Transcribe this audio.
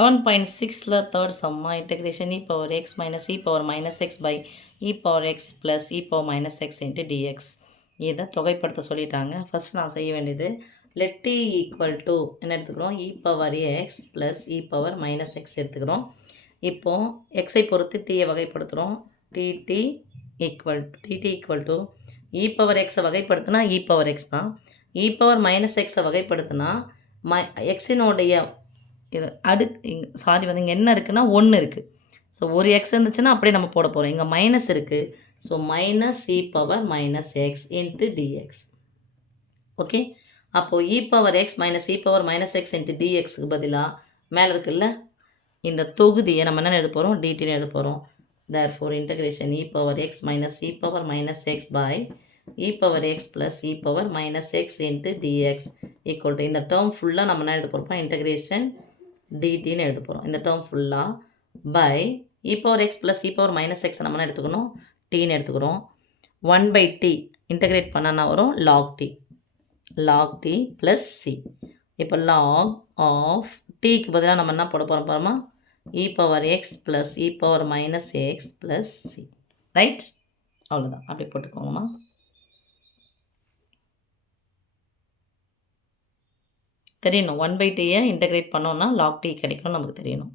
11.6ல third சம்மா integration e power x minus e power minus x by e power x plus e power minus x into dx. இதை தொகைப்படுத்த சொல்லிட்டாங்க. First நான் செய்ய வேண்டியது let t equal to என்ன எடுத்துக்கிறோம், e power x plus e power minus X எடுத்துக்கிறோம். இப்போது எக்ஸை பொறுத்து டீயை வகைப்படுத்துகிறோம். dt equal to e power எக்ஸை வகைப்படுத்தினா e பவர் எக்ஸ் தான். e பவர் மைனஸ் எக்ஸை வகைப்படுத்தினா எக்ஸினுடைய இது இங்கே என்ன இருக்குன்னா 1 இருக்குது. ஸோ ஒரு எக்ஸ் இருந்துச்சுன்னா அப்படியே நம்ம போட போகிறோம். இங்கே மைனஸ் இருக்குது. So minus e power minus x into dx. Okay, அப்போது e power x minus e power minus x into டிஎக்ஸுக்கு பதிலாக மேலே இருக்குல்ல இந்த தொகுதியை நம்ம என்ன எழுத போகிறோம், டிடின்னு எழுத போகிறோம். therefore integration e power x minus e power minus x by e power x plus e power minus x into dx equal to இந்த term ஃபுல்லாக நம்ம என்ன எழுத போகிறோம், integration dtன்னு எழுத போகிறோம். இந்த term ஃபுல்லாக by e power x plus e power minus x நம்ம என்ன எடுத்துக்கணும், tன்னு எடுத்துக்கிறோம். 1 by t இன்டகிரேட் பண்ணனா வரும் log t plus c. இப்போ log of tக்கு பதிலாக நம்ம என்ன போட போகிறோம் பாருமா, e power x plus e power minus x plus c. Right, அவ்வளோதான். அப்படி போட்டுக்கோங்கம்மா. தெரியணும் 1 by t இன்டகிரேட் பண்ணோன்னா log t கிடைக்கும் நமக்கு தெரியணும்.